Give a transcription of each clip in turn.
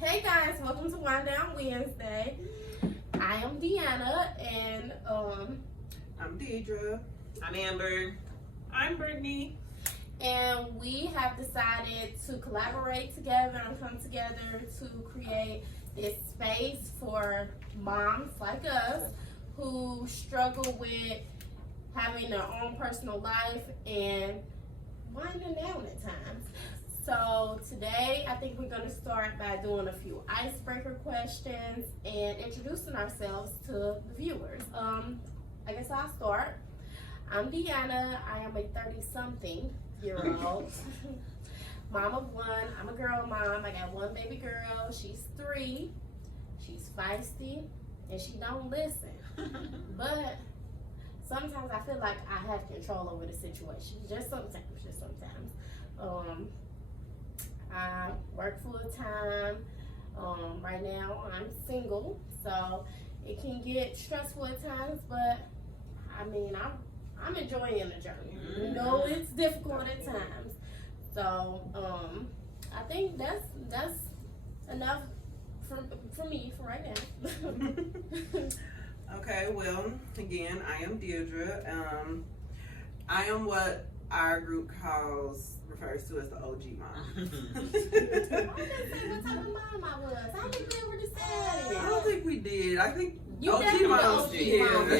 Hey guys, welcome to Whine Wednesday. I am Deanna and I'm Diedre. I'm Amber. I'm Brittany. And we have decided to collaborate together and come together to create this space for moms like us who struggle with having their own personal life and winding down at times. So today I think we're going to start by doing a few icebreaker questions and introducing ourselves to the viewers. I guess I'll start. I'm Deanna. I am a 30-something-year-old mom of one. I'm a girl mom. I got one baby girl. She's 3. She's feisty and she don't listen. But sometimes I feel like I have control over the situation. Just sometimes. I work full time. Right now I'm single, so it can get stressful at times, but I mean I'm enjoying the journey. You know, it's difficult at times. So I think that's enough for me for right now. Okay, well, again, I am Diedre. I am what our group refers to as the OG mom. I didn't say what type of mom I was. I didn't ever decide. I don't think we did. I think You OG definitely moms OG did. mom. We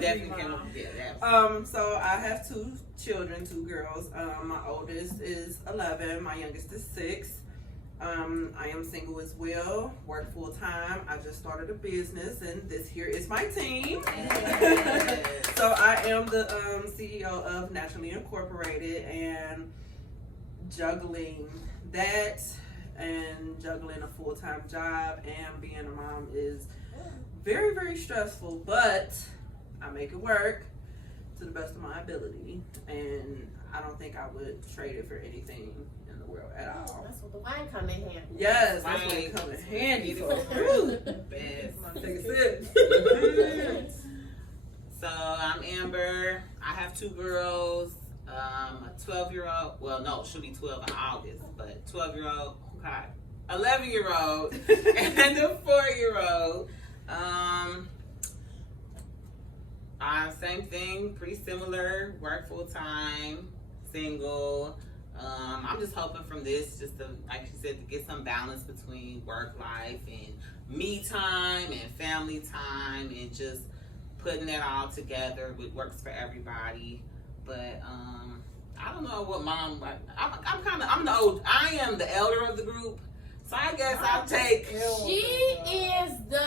definitely came up with that. So I have 2 children, 2 girls. My oldest is 11. My youngest is 6. I am single as well, work full time. I just started a business, and this here is my team. So I am the CEO of Naturally Incorporated, and juggling that and juggling a full-time job and being a mom is very, very stressful, but I make it work to the best of my ability, and I don't think I would trade it for anything in the world at all. That's what the wine come in handy. Yes, that's what it comes in handy for. Best. Take a sip. So I'm Amber. I have 2 girls. A 12-year-old. Well, no, she'll be 12 in August, but 12-year-old. God, 11-year-old, and a 4-year-old. Same thing, pretty similar. Work full time, single. I'm just hoping from this, just to, like you said, to get some balance between work life and me time and family time, and just putting that all together. It works for everybody. But I don't know what mom. I am the elder of the group. So I guess I'll take. She is the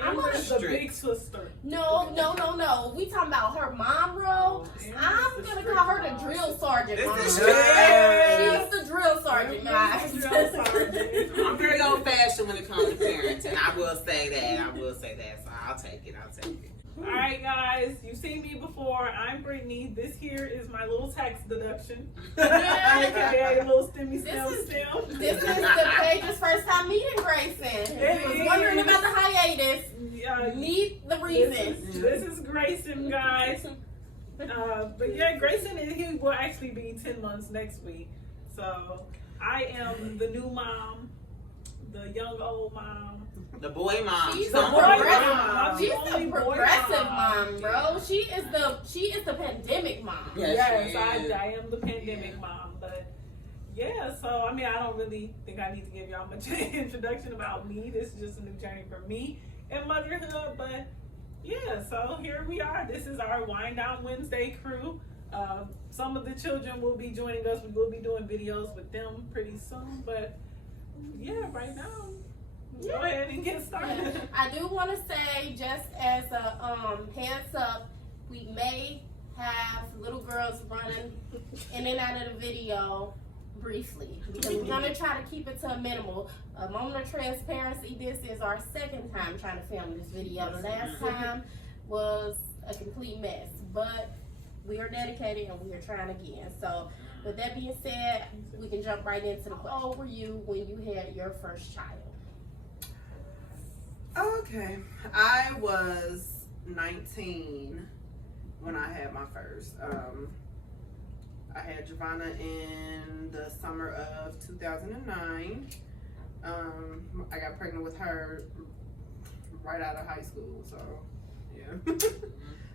Amber is the big sister. No. We talking about her mom role. I'm gonna call her the drill sergeant. Mom. This is She's the drill sergeant, guys. I'm very old fashioned when it comes to parenting. I will say that. So I'll take it. All right, guys, you've seen me before. I'm Brittany. This here is my little tax deduction. AKA a little stimmy stem. This is the page's first time meeting Grayson. He was wondering about the hiatus. Meet the reason. This is Grayson, guys. But yeah, Grayson, he will actually be 10 months next week. So I am the new mom, the young old mom. The boy mom. She's She's the on progressive mom. mom. She's the Only boy progressive mom. mom, bro. She is the pandemic mom. Yes, I am the pandemic mom. But yeah, so I mean, I don't really think I need to give y'all much introduction about me. This is just a new journey for me and motherhood. But yeah, so here we are. This is our Wind Down Wednesday crew. Some of the children will be joining us. We will be doing videos with them pretty soon. But yeah, right now, go ahead and get started. Yeah. I do want to say, just as a heads up, we may have little girls running in and out of the video briefly, because we're gonna try to keep it to a minimal. A moment of transparency, this is our 2nd time trying to film this video. The last time was a complete mess, but we are dedicated and we are trying again. So with that being said, we can jump right into the question. How old were you when you had your first child? Okay, I was 19 when I had my first. I had Giovanna in the summer of 2009. I got pregnant with her right out of high school, so yeah.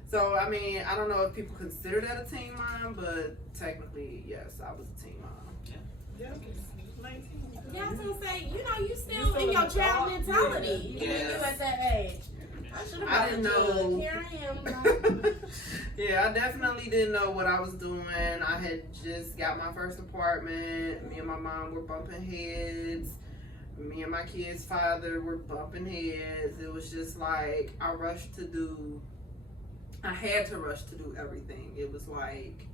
So I mean, I don't know if people consider that a teen mom, but technically, yes, I was a teen mom. Yeah, 19. Yeah, I was gonna say, you know, you still in your child mentality. Yes. You at that age. I didn't know. Here I am. Yeah, I definitely didn't know what I was doing. I had just got my first apartment. Me and my mom were bumping heads. Me and my kid's father were bumping heads. It was just like I had to rush to do everything. It was like,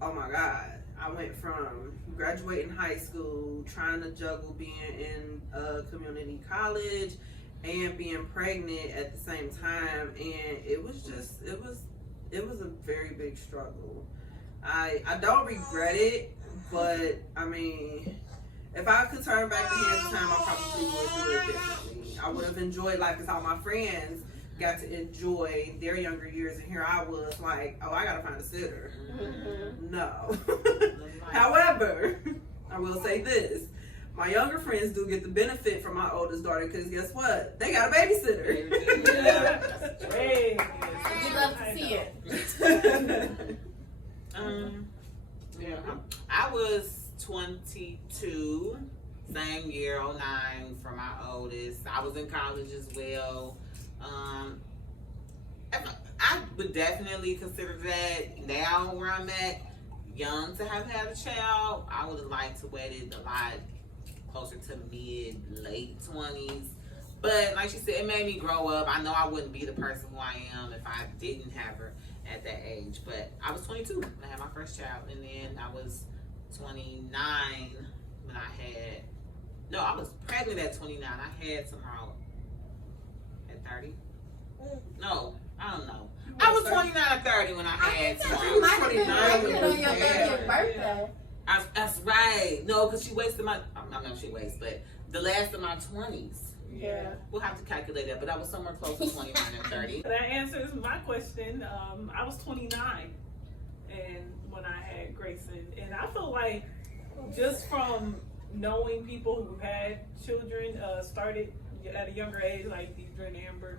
oh my God. I went from graduating high school, trying to juggle being in a community college and being pregnant at the same time, and it was a very big struggle. I don't regret it, but I mean, if I could turn back the hands of time, I probably would do it differently. I would have enjoyed life because all my friends got to enjoy their younger years, and here I was like, oh, I gotta find a sitter. Mm-hmm. No. However, I will say this. My younger friends do get the benefit from my oldest daughter because guess what? They got a babysitter. Hey, We love to see it. Yeah, I was 22, same year, 09 for my oldest. I was in college as well. I would definitely consider that now where I'm at, young to have had a child. I would have liked to waited a lot closer to late 20s. But like she said, it made me grow up. I know I wouldn't be the person who I am if I didn't have her at that age. But I was 22 when I had my first child. And then I was 29 when I was pregnant at 29. I had tomorrow at 30. No, I don't know. I was 29 or 30 when I had tomorrow. You might have been 29 pregnant on your 30th birthday. That's right. No, because she wasted I'm not sure she wasted, but the last of my 20s. Yeah. We'll have to calculate that, but I was somewhere close to 29 and 30. That answers my question. I was 29 and when I had Grayson, and I feel like just from knowing people who had children, started at a younger age, like Diedre and Amber,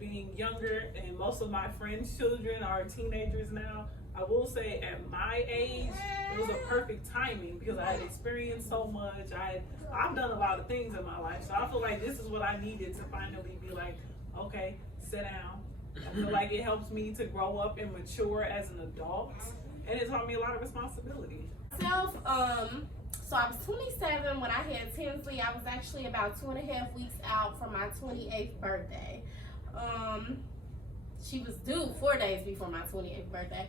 being younger, and most of my friends' children are teenagers now. I will say at my age, it was a perfect timing because I had experienced so much. I've done a lot of things in my life, so I feel like this is what I needed to finally be like, okay, sit down. I feel like it helps me to grow up and mature as an adult, and it taught me a lot of responsibility. So I was 27 when I had Tinsley. I was actually about 2.5 weeks out from my 28th birthday. She was due 4 days before my 28th birthday.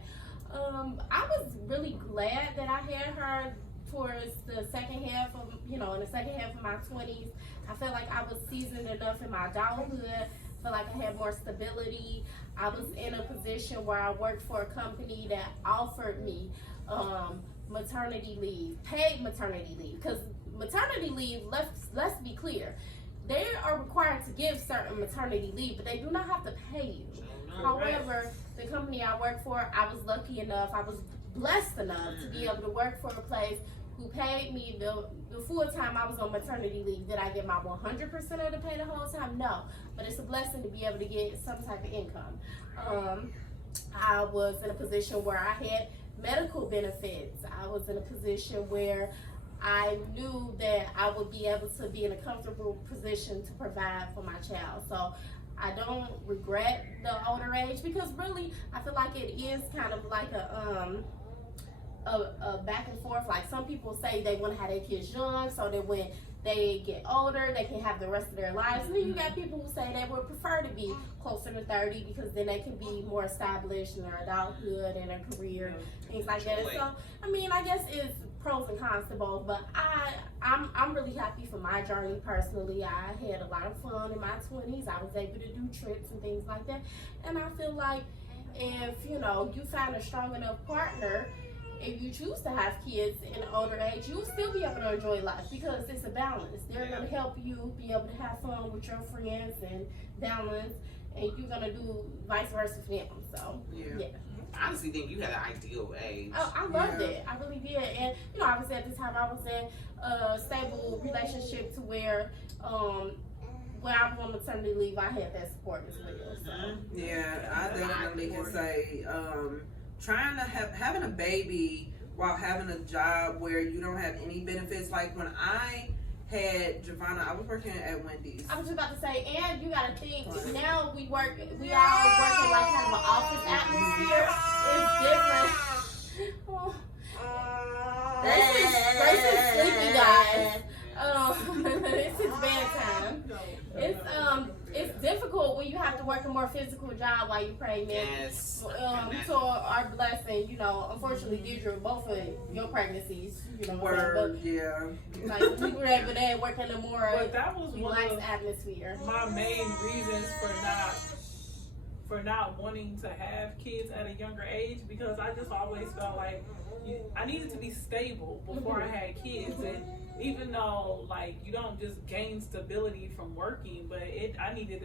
I was really glad that I had her towards the second half of, in the second half of my 20s. I felt like I was seasoned enough in my adulthood. I felt like I had more stability. I was in a position where I worked for a company that offered me maternity leave, paid maternity leave. Because maternity leave, let's be clear, they are required to give certain maternity leave, but they do not have to pay you. However, the company I work for, I was lucky enough, I was blessed enough to be able to work for a place who paid me the full time I was on maternity leave. Did I get my 100% of the pay the whole time? No, but it's a blessing to be able to get some type of income. I was in a position where I had medical benefits. I was in a position where I knew that I would be able to be in a comfortable position to provide for my child. So I don't regret the older age because really I feel like it is kind of like a back and forth. Like some people say they want to have their kids young so that when they get older they can have the rest of their lives. And then you got people who say they would prefer to be closer to 30 because then they can be more established in their adulthood and their career, things like that. And so I mean, I guess it's pros and cons to both, but I'm really happy for my journey personally. I had a lot of fun in my 20s. I was able to do trips and things like that, and I feel like if you find a strong enough partner, if you choose to have kids in an older age, you'll still be able to enjoy life because it's a balance. They're going to help you be able to have fun with your friends and balance. and you're gonna do vice versa for them. So yeah. I honestly think you had an ideal age. Oh, I loved it. I really did. And you know, obviously at the time I was in a stable relationship to where when I was on maternity leave, I had that support as well. So. Yeah, I definitely can say trying to having a baby while having a job where you don't have any benefits. Like when I had Giovanna, I was working at Wendy's. I was just about to say, and you gotta think, now we all work in like kind of an office atmosphere. It's different. Oh. Grace is sleepy, guys. This is bedtime. It's difficult when you have to work a more physical job while you're pregnant. Yes. So our blessing, you know, unfortunately, Diedre, both of your pregnancies, you know, Word, yeah. like we were able to work in a more But that was relaxed atmosphere. My main reasons for not wanting to have kids at a younger age, because I just always felt like I needed to be stable before I had kids. And even though like you don't just gain stability from working, but I needed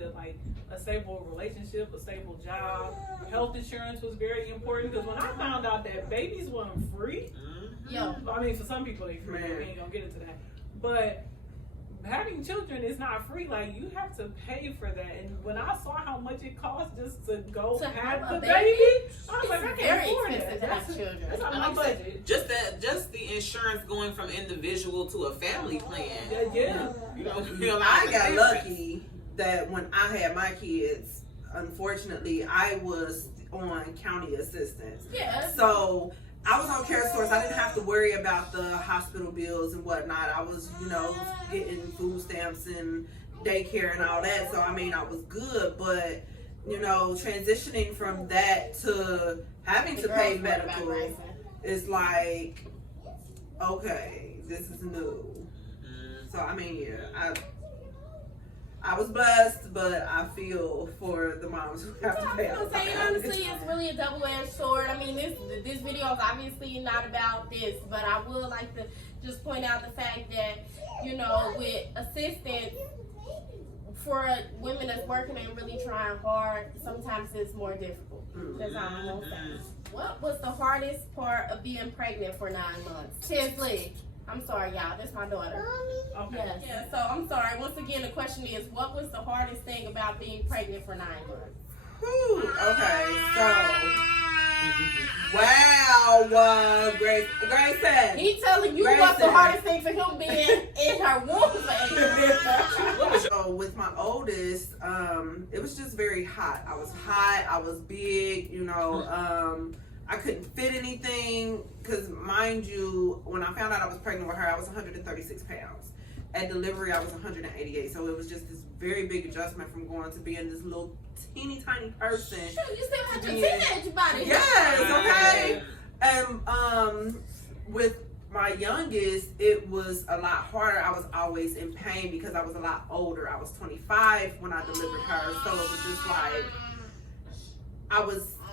a stable relationship, a stable job. Health insurance was very important, because when I found out that babies weren't free, I mean for some people they free, we ain't gonna get into that, but having children is not free. Like you have to pay for that. And when I saw how much it costs just to go have the baby, I was like, I can't afford it. That's children. That's not my budget. Just the insurance going from individual to a family plan. Yeah. You know, I got lucky that when I had my kids, unfortunately, I was on county assistance. Yeah. So I was on care source. I didn't have to worry about the hospital bills and whatnot. I was, you know, getting food stamps and daycare and all that. So, I mean, I was good. But, you know, transitioning from that to having to pay medical is like, okay, this is new. So, I mean, yeah, I was blessed, but I feel for the moms who have to pay. I was gonna say, honestly, it's really a double-edged sword. I mean, this video is obviously not about this, but I would like to just point out the fact that, you know, with assistance for women that's working and really trying hard, sometimes it's more difficult. That's all I'm gonna say. What was the hardest part of being pregnant for 9 months? Tinsley. I'm sorry, y'all. That's my daughter. Okay. Yes. Yeah, so I'm sorry. Once again, the question is, what was the hardest thing about being pregnant for 9 months? Whew, okay, so wow, Grace said. He telling you what's the hardest thing for him being in her womb for 8 years. So with my oldest, it was just very hot. I was big, you know, I couldn't fit anything, because mind you, when I found out I was pregnant with her, I was 136 pounds. At delivery, I was 188, so it was just this very big adjustment from going to being this little teeny tiny person. Shoot, you still have your teenage body. Yes, okay. And with my youngest, it was a lot harder. I was always in pain because I was a lot older. I was 25 when I delivered her, so it was just like I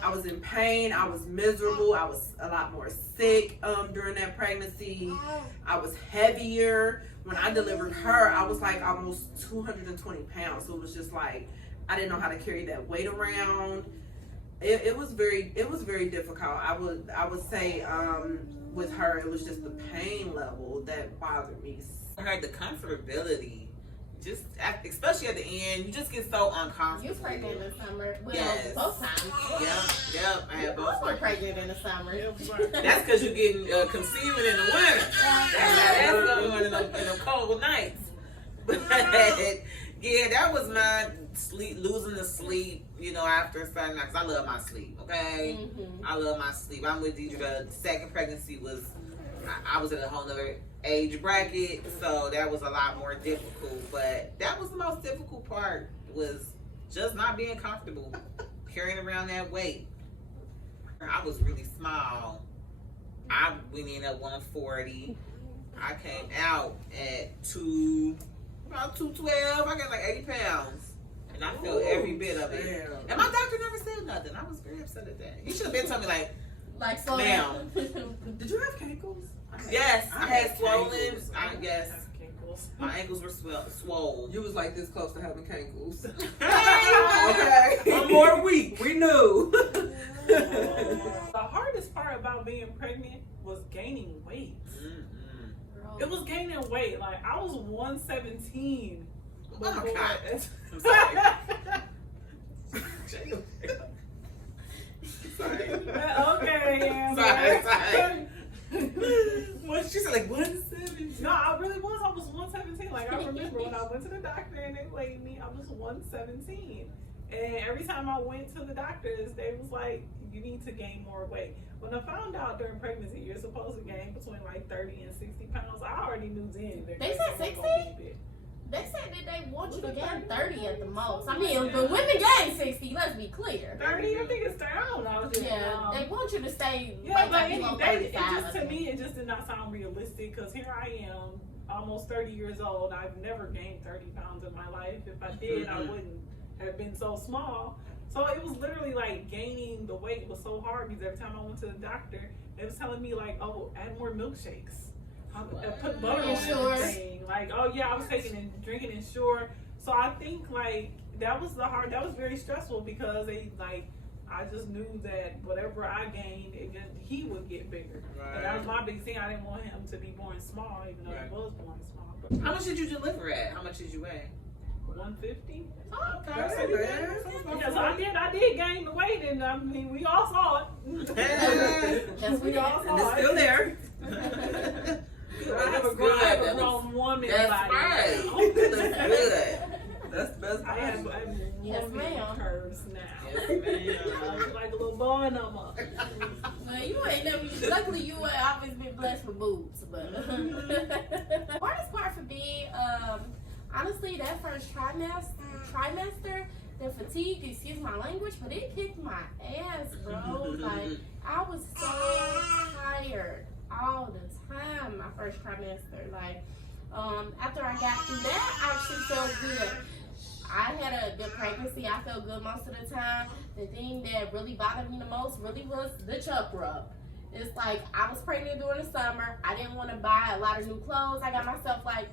was in pain. I was miserable. I was a lot more sick during that pregnancy. I was heavier. When I delivered her, I was like almost 220 pounds. So it was just like I didn't know how to carry that weight around. It was very difficult. I would say with her, it was just the pain level that bothered me. I heard the comfortability. Just especially at the end, you just get so uncomfortable. You pregnant in the summer? Well, yes. Both times. Yep. I had both. Both were pregnant in the summer. That's because you're getting conceiving in the winter. That's going in the cold nights. But yeah, that was my losing the sleep. You know, after a certain night, 'cause I love my sleep. Okay, I love my sleep. I'm with Diedre. The second pregnancy was, I was in a whole nother age bracket, so that was a lot more difficult. But that was the most difficult part, was just not being comfortable carrying around that weight. I was really small. I went in at 140. I came out at about 212. I got like 80 pounds. And I felt every bit of it. Damn. And my doctor never said nothing. I was very upset at that. He should have been telling me like so ma'am. Did you have cankles? Yes, I had swollen. cankles. Yes. ankles. My ankles were swole. You was like this close to having cankles. Okay. I'm more weak. We knew. The hardest part about being pregnant was gaining weight. It was gaining weight. Like, I was 117. Oh my God. I'm sorry. Sorry. Okay, yeah. Sorry. What she said, like 170? No, I really was. I was 117. Like, I remember when I went to the doctor and they weighed me, I was 117. And every time I went to the doctors, they was like, you need to gain more weight. When I found out during pregnancy, you're supposed to gain between like 30 and 60 pounds, I already knew then. That They said 60? They said that they want you to gain 30 at the most. I mean, but women gain 60, let's be clear. 30, I think it's 30. I don't know. Yeah, they want you to stay Yeah, like but below it 35. just, to me, it just did not sound realistic because here I am, almost 30 years old. I've never gained 30 pounds in my life. If I did, I wouldn't have been so small. So it was literally like gaining the weight was so hard because every time I went to the doctor, they was telling me like, oh, add more milkshakes. Put butter on everything. Like, oh yeah, I was taking and drinking Ensure. So I think like that was very stressful because I just knew that whatever I gained, he would get bigger. Right. And that was my big thing. I didn't want him to be born small, even though he was born small. But How much did you deliver at? How much did you weigh? 150. Oh, That's okay. good. Yeah, so I did gain the weight, and I mean we all saw it. Yes, we we all did. saw And it's it. still there. I have a grown woman That's body. right. now. That's good. That's the best I have part. Yes, woman ma'am. curves now. Yes, I ma'am. look like a little boy no more. Well, you ain't never. Luckily, you ain't always been blessed with boobs. But the hardest part for me, honestly, that first trimester, the fatigue. Excuse my language, but it kicked my ass, bro. Like I was so tired all the time. My first trimester, like after I got through that, I actually felt good. I had a good pregnancy. I felt good most of the time. The thing that really bothered me the most really was the chuck rub. It's like I was pregnant during the summer. I didn't want to buy a lot of new clothes. I got myself like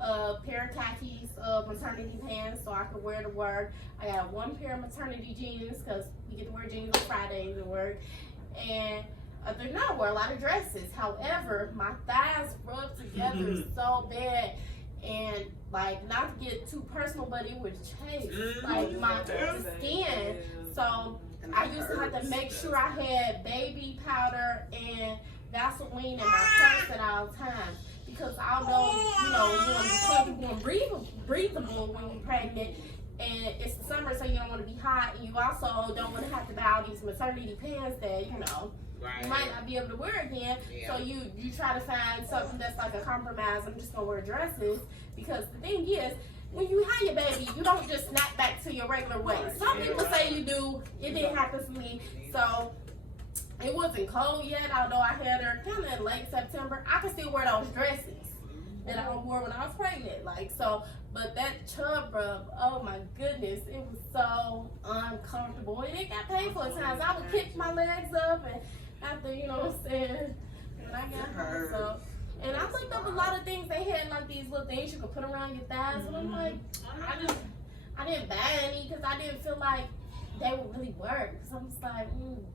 a pair of khakis, maternity pants so I could wear to work. I got one pair of maternity jeans because we get to wear jeans on Fridays at work. And other than that, I wore a lot of dresses. However, my thighs rubbed together so bad. And like, not to get too personal, but it would chafe like my skin. So I used to have to make sure I had baby powder and Vaseline in my purse at all times. Because although, you want to be comfortable and breathable when you're pregnant, and it's the summer, so you don't want to be hot, and you also don't want to have to buy all these maternity pants that, you might not be able to wear again. Yeah. So you try to find something that's like a compromise. I'm just gonna wear dresses, because the thing is, when you have your baby, you don't just snap back to your regular weight. Some people say you do. It didn't happen for me. So it wasn't cold yet, although I had her kind of in late September. I could still wear those dresses that I wore when I was pregnant. But that chub rub, oh my goodness, it was so uncomfortable. And it got painful at times. I would kick my legs up, and after, when I got home. So, and I looked up a lot of things. They had like these little things you could put around your thighs. And I'm like, I didn't buy any because I didn't feel like they would really work. So I'm just like,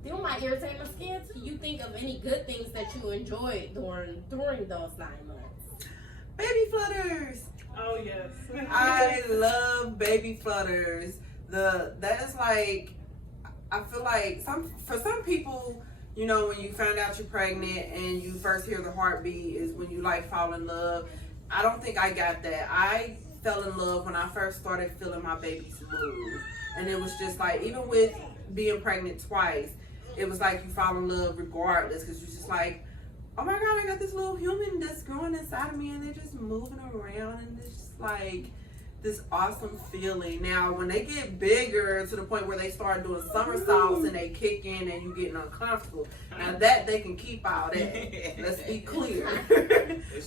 they might irritate my skin. Do you think of any good things that you enjoyed during those 9 months? Baby flutters. Oh yes. I love baby flutters. That is like, I feel like for some people, when you find out you're pregnant and you first hear the heartbeat is when you like fall in love. I don't think I got that. I fell in love when I first started feeling my baby's move. And it was just like, even with being pregnant twice, it was like you fall in love regardless, because you're just like, oh my God, I got this little human that's growing inside of me, and they're just moving around, and it's just like this awesome feeling. Now, when they get bigger to the point where they start doing somersaults and they kick in and you getting uncomfortable, now that they can keep all that. Let's be clear.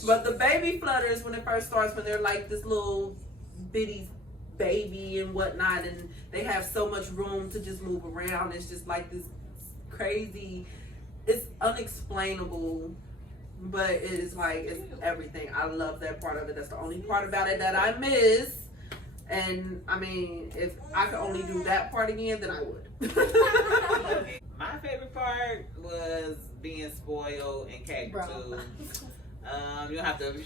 But the baby flutters, when it first starts, when they're like this little bitty baby and whatnot, and they have so much room to just move around, it's just like this crazy, it's unexplainable but it is like, it's everything. I love that part of it. That's the only part about it that I miss. And I mean, if I could only do that part again, then I would. My favorite part was being spoiled and catered to. You don't have to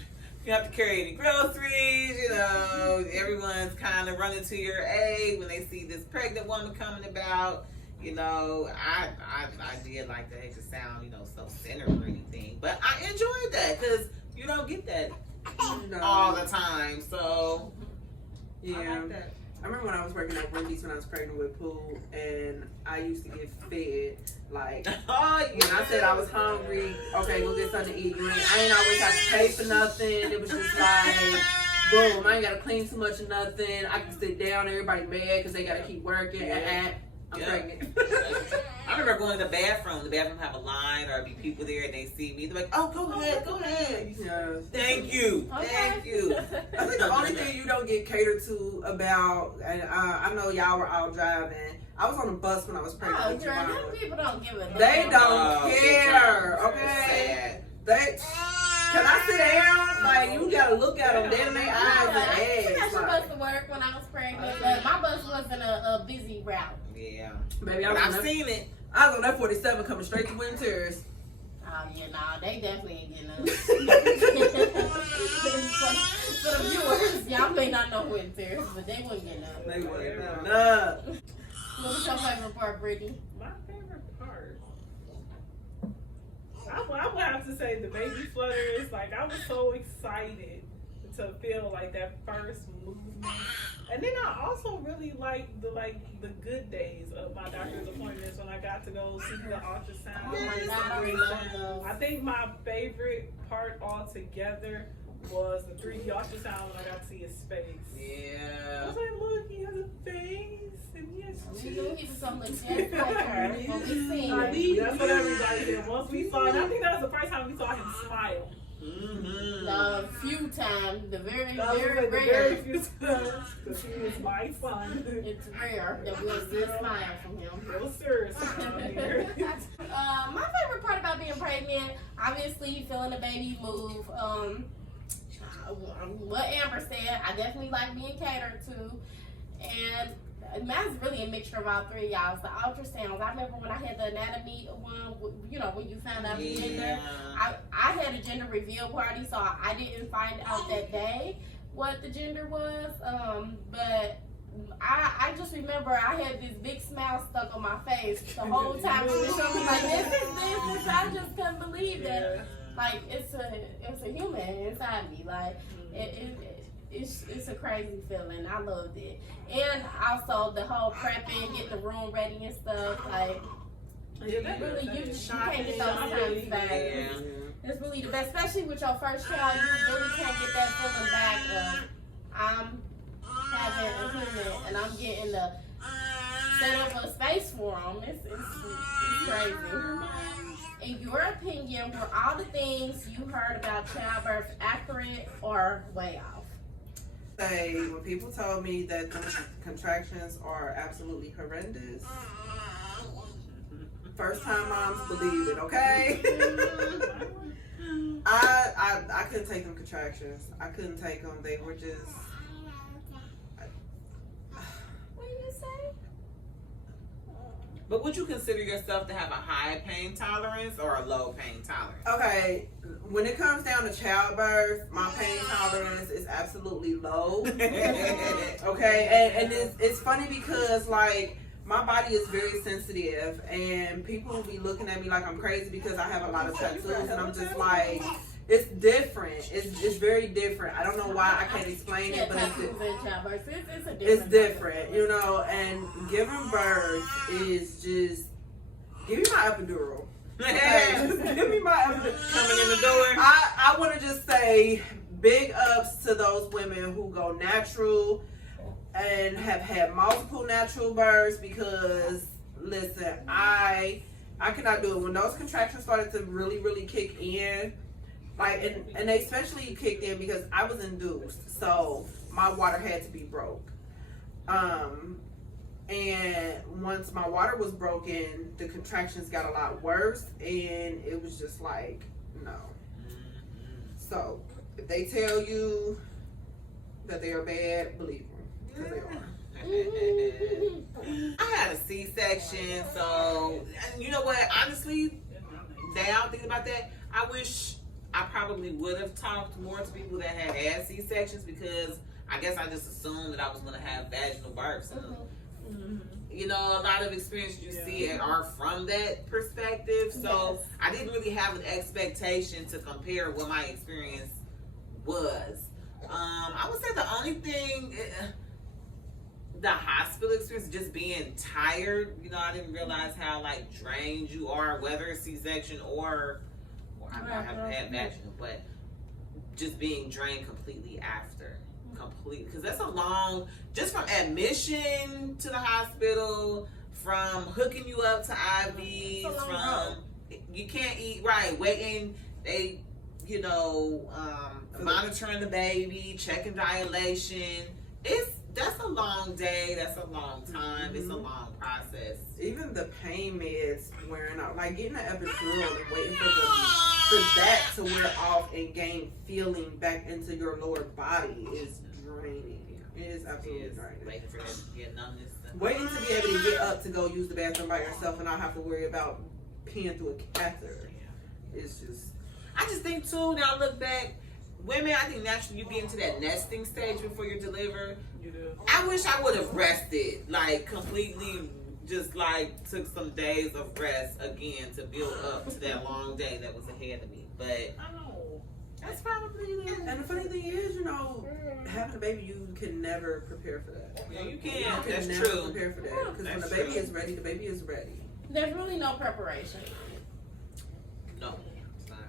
carry any groceries. You know, everyone's kind of running to your aid when they see this pregnant woman coming about. You know, I did like that. It could sound, you know, self-centered or anything, but I enjoyed that because you don't get that all the time. So yeah. I like that. I remember when I was working at Wendy's when I was pregnant with Pooh, and I used to get fed. Like, Oh, yeah. when I said I was hungry, okay, go get something to eat. I ain't always have to pay for nothing. It was just like, boom, I ain't got to clean too much of nothing. I can sit down, everybody mad because they got to keep working. Yeah. I'm Yeah. pregnant. I remember going to the bathroom. The bathroom have a line or be people there and they see me. They're like, "Oh, go ahead, go ahead." Yes. Thank you, thank you. I think the only thing you don't get catered to about, and I know y'all were all driving. I was on a bus when I was pregnant. Oh, with girl, Javon. them people don't give a damn. They don't Oh, care, good okay? Sad. They can I sit down? Like, you gotta look at them dead in their eyes and I ask. was Like, supposed to work when I was pregnant, but my bus wasn't a busy route. Yeah, baby, but I've seen it. I was on that 47 coming straight to Winter Terrace. Oh yeah, nah, they definitely ain't getting us. For the viewers, y'all may not know who it is, but they wouldn't get us. They weren't enough. What was your favorite part, Brittany? My favorite part, I would have to say the baby flutters. Like, I was so excited to feel like that first movement, and then I also really liked the good days of my doctor's appointments when I got to go see the ultrasound. Oh my God, I love those. I think my favorite part altogether was the 3D ultrasound when I got to see his face. I Yeah. was like, look, he has a face and he has We knew he cheeks. was gonna look just like her when we seen her. That's what everybody did. Once we saw it, I think that was the first time we saw him smile. Mm-hmm. The few times, the very, That was very like the rare. very few times, because he was my son. It's rare that we'll see a smile from him. Real serious around here. My favorite part about being pregnant, obviously feeling the baby move. What Amber said, I definitely like being catered to, and that's really a mixture of all three of y'all. The ultrasounds. I remember when I had the anatomy one, you know, when you found out the gender. I had a gender reveal party, so I didn't find out that day what the gender was. But I just remember I had this big smile stuck on my face the whole time. It was showing me like this. I just couldn't believe that. Like it's a human inside me. Like it's a crazy feeling. I loved it, and also the whole prepping, getting the room ready and stuff. Like you can't get those times back. It's really the best, especially with your first child. You really can't get that feeling back of I'm having a human and I'm getting the set up a space for them. It's crazy. In your opinion, were all the things you heard about childbirth accurate or way off? Say, when people told me that the contractions are absolutely horrendous, first time moms believe it, okay? I couldn't take them contractions. I couldn't take them. They were just. What do you say? But would you consider yourself to have a high pain tolerance or a low pain tolerance? Okay, when it comes down to childbirth, my pain tolerance is absolutely low. Okay, and it's funny because like my body is very sensitive, and people will be looking at me like I'm crazy because I have a lot of tattoos, and I'm just like, it's different. It's very different. I don't know why I can't explain it, but it's different, you know. And giving birth is just give me my epidural. Okay, just give me my epidural. Coming in the door. I want to just say big ups to those women who go natural and have had multiple natural births, because listen, I cannot do it. When those contractions started to really kick in, like, and they especially kicked in because I was induced, so my water had to be broke. And once my water was broken, the contractions got a lot worse, and it was just like, no. So if they tell you that they are bad, believe them, because they are. I had a C-section, so you know what? Honestly, now thinking about that, I wish I probably would have talked more to people that had C-sections, because I guess I just assumed that I was going to have vaginal births. And, you know, a lot of experiences you see are from that perspective. So I didn't really have an expectation to compare what my experience was. I would say the only thing, the hospital experience, just being tired. You know, I didn't realize how like drained you are, whether it's C-section or I haven't had vaginal, but just being drained completely after. Because that's a long, just from admission to the hospital, from hooking you up to IVs, from you can't eat right, waiting, they, you know, monitoring the baby, checking dilation. That's a long day, that's a long time, it's a long process. Even the pain meds wearing out, like getting an epidural and waiting for that to wear off and gain feeling back into your lower body is draining. It is absolutely draining. Waiting for that to get numbness. Waiting to be able to get up to go use the bathroom by yourself and not have to worry about peeing through a catheter. It's just. I just think too, now look back, women, I think naturally you get into that nesting stage before you're delivered. You do. I wish I would have rested, like completely, just like took some days of rest again to build up to that long day that was ahead of me. But I know. that's probably it. And the funny thing is, you know, having a baby, you can never prepare for that. Yeah, you You can. can That's never true. prepare for that. Because when the That's baby true. is ready, the baby is ready. There's really no preparation. No, it's not.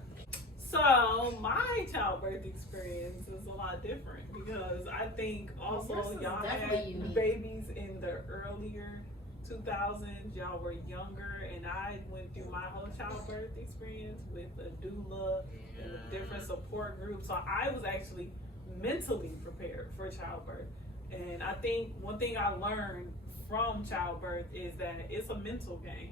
So my childbirth experience is a lot different because I think also Yours is y'all definitely had unique. babies in the earlier 2000s. Y'all were younger, and I went through my whole childbirth experience with a doula and a different support group. So I was actually mentally prepared for childbirth. And I think one thing I learned from childbirth is that it's a mental game.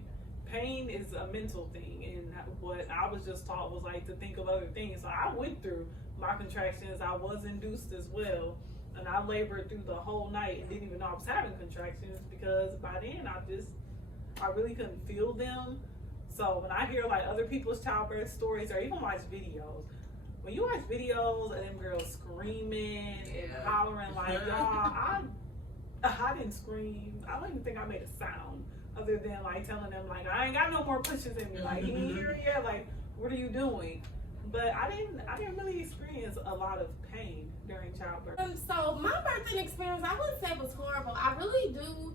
Pain is a mental thing, and what I was just taught was like to think of other things. So I went through my contractions. I was induced as well, and I labored through the whole night and didn't even know I was having contractions because by then I really couldn't feel them. So when I hear like other people's childbirth stories or even watch videos, when you watch videos and them girls screaming and hollering like y'all, I didn't scream. I don't even think I made a sound other than like telling them like I ain't got no more pushes in me. Like you ain't here yet. Like what are you doing? But I didn't really experience a lot of pain during childbirth. So my birthing experience, I wouldn't say it was horrible. I really do.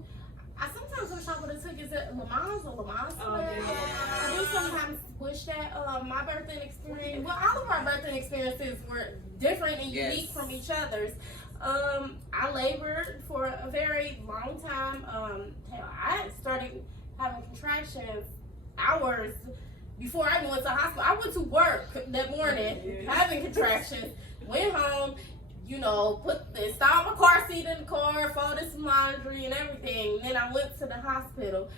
I sometimes wish I would have took it to Lamont's or Lamont's. I do sometimes wish that my birthing experience. Well, all of our birthing experiences were different and unique from each other's. I labored for a very long time. I started having contractions hours before I even went to the hospital. I went to work that morning having contractions, went home, you know, installed my car seat in the car, folded some laundry and everything. Then I went to the hospital.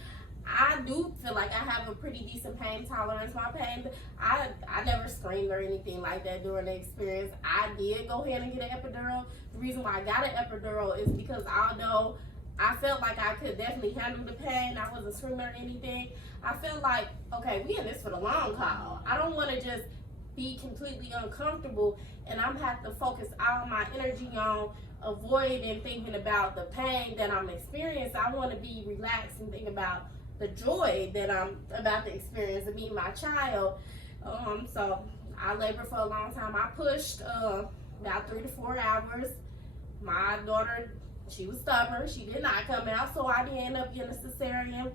I do feel like I have a pretty decent pain tolerance. My pain, I never screamed or anything like that during the experience. I did go ahead and get an epidural. The reason why I got an epidural is because although I felt like I could definitely handle the pain, I wasn't screaming or anything, I felt like, okay, we in this for the long haul. I don't want to just be completely uncomfortable and I'm have to focus all my energy on avoiding thinking about the pain that I'm experiencing. I want to be relaxed and think about the joy that I'm about to experience and meet my child. So I labored for a long time. I pushed about 3 to 4 hours. My daughter, she was stubborn. She did not come out, so I did end up getting a cesarean.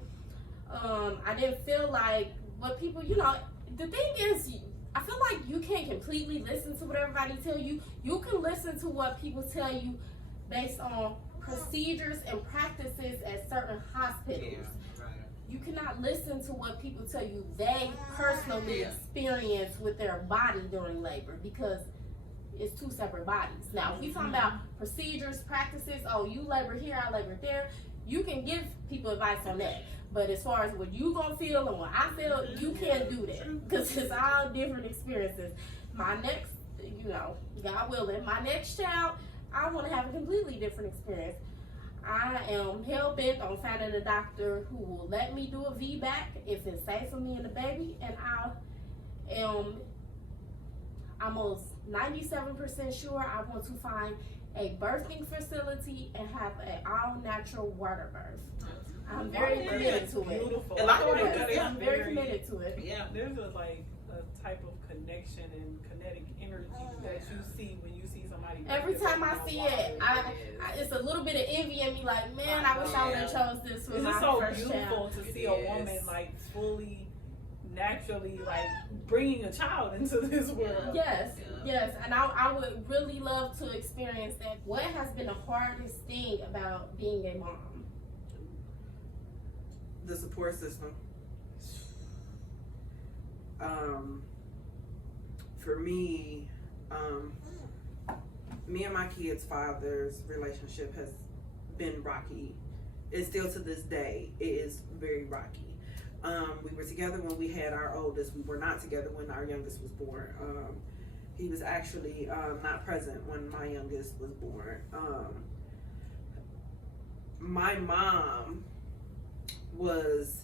I didn't feel like what people, you know, the thing is, I feel like you can't completely listen to what everybody tell you. You can listen to what people tell you based on procedures and practices at certain hospitals. You cannot listen to what people tell you they personally experience with their body during labor because it's two separate bodies. Now, if we talking about procedures, practices, oh, you labor here, I labor there, you can give people advice on that. But as far as what you gonna feel and what I feel, you can't do that because it's all different experiences. My next you know, God willing, my next child, I want to have a completely different experience. I am hell bent on finding a doctor who will let me do a VBAC if it's safe for me and the baby, and I am almost 97% sure I want to find a birthing facility and have an all-natural water birth. I'm very committed to it. Beautiful. A lot of I people think do that's I'm very committed to it. Yeah. There's a type of connection and kinetic energy that you see when you see somebody. Every time I see it, I it's a little bit of envy in me. Like, man, I wish I would have chose this for It's my just so first beautiful child. to see a woman like fully, naturally, like bringing a child into this world. Yes, yes, and I would really love to experience that. What has been the hardest thing about being a mom? The support system. For me, me and my kids' father's relationship has been rocky. It's still to this day, it is very rocky. We were together when we had our oldest. We were not together when our youngest was born. He was actually not present when my youngest was born. My mom was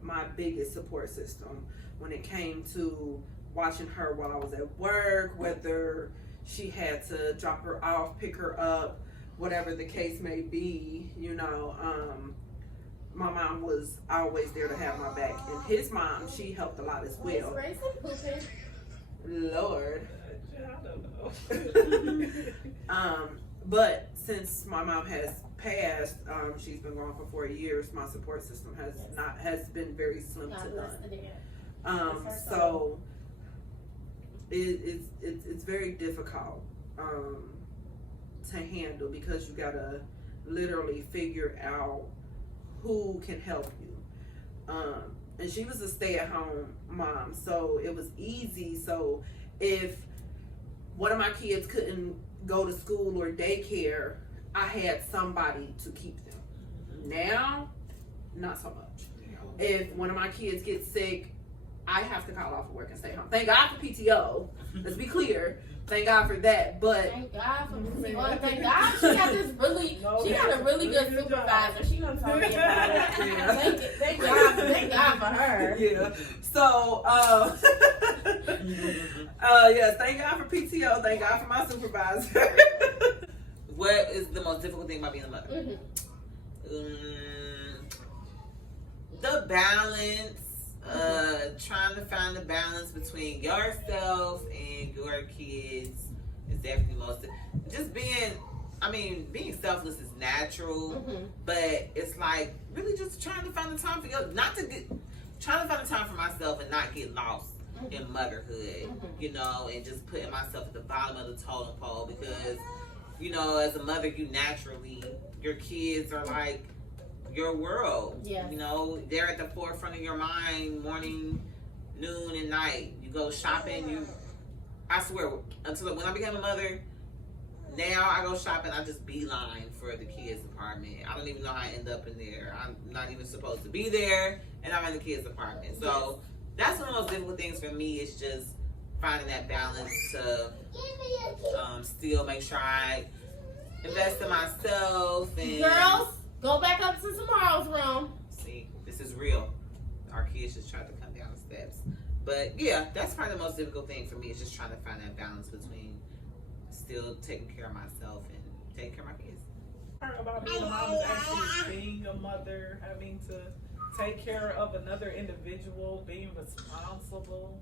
my biggest support system when it came to watching her while I was at work, whether she had to drop her off, pick her up, whatever the case may be, you know. My mom was always there to have my back, and his mom, she helped a lot as well. Lord. I don't know. But since my mom has passed, she's been gone for 4 years. My support system has been very slim to none. So it's very difficult to handle, because you gotta literally figure out who can help you. And she was a stay-at-home mom, so it was easy. So if one of my kids couldn't go to school or daycare, I had somebody to keep them. Now, not so much. If one of my kids gets sick, I have to call off of work and stay home. Thank God for PTO. Let's be clear. Thank God for that. But thank God for PTO. Thank God she got this really, she got a really good supervisor. She gonna tell me about it. Yeah. Thank God for her. Yeah. So, yes, thank God for PTO. Thank God for my supervisor. What is the most difficult thing about being a mother? The balance. Trying to find the balance between yourself and your kids is definitely most. Just being selfless is natural, but it's like really just trying to find the time for trying to find the time for myself and not get lost in motherhood, you know, and just putting myself at the bottom of the totem pole, because, you know, as a mother, your kids are like your world. Yes. You know, they're at the forefront of your mind morning, noon, and night. You go shopping, I swear, until when I became a mother, now I go shopping, I just beeline for the kids' apartment. I don't even know how I end up in there. I'm not even supposed to be there, and I'm in the kids' apartment. So that's one of the most difficult things for me, is just finding that balance to still make sure I invest in myself. And Girls, go back up to tomorrow's room. See, this is real. Our kids just tried to come down the steps. But yeah, that's probably the most difficult thing for me, is just trying to find that balance between still taking care of myself and taking care of my kids. Part about being a mom is actually being a mother, having to take care of another individual, being responsible.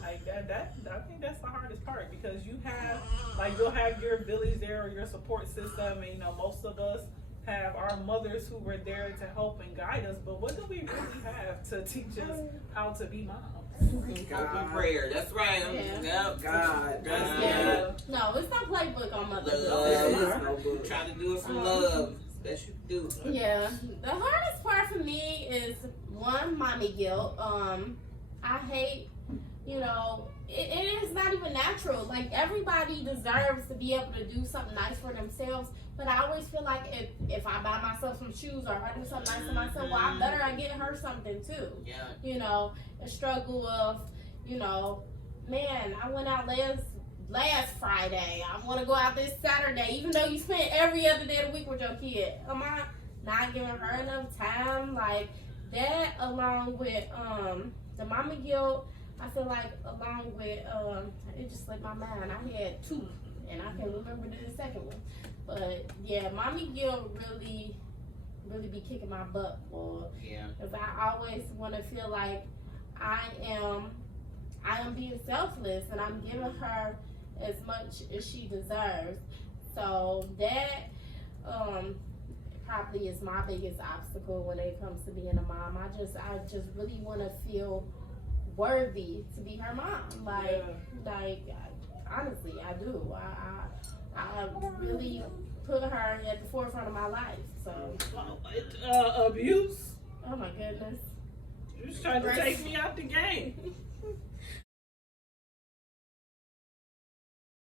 Like that I think that's the hardest part, because you'll have your village there, or your support system, and most of us have our mothers who were there to help and guide us, but what do we really have to teach us how to be moms? Open prayer. That's right. Yep. God. Yeah. No, it's not playbook on motherhood. Love. Trying to do it from love. Best you can do. Yeah. The hardest part for me is, one, mommy guilt. I hate, it is not even natural. Like, everybody deserves to be able to do something nice for themselves, but I always feel like if I buy myself some shoes, or if I do something nice to myself, well, I get her something too. Yeah. A struggle of, man, I went out last Friday. I want to go out this Saturday, even though you spent every other day of the week with your kid. Am I not giving her enough time? Like that, along with the mama guilt. I feel like along with it just slipped my mind. I had two, and I can't remember the second one. But yeah, mommy guilt really be kicking my butt for. Yeah. If I always want to feel like I am being selfless and I'm giving her as much as she deserves. So that probably is my biggest obstacle when it comes to being a mom. I just really want to feel worthy to be her mom. Like honestly, I do. I really put her at the forefront of my life. So abuse. Oh my goodness. You was trying to take me out the game.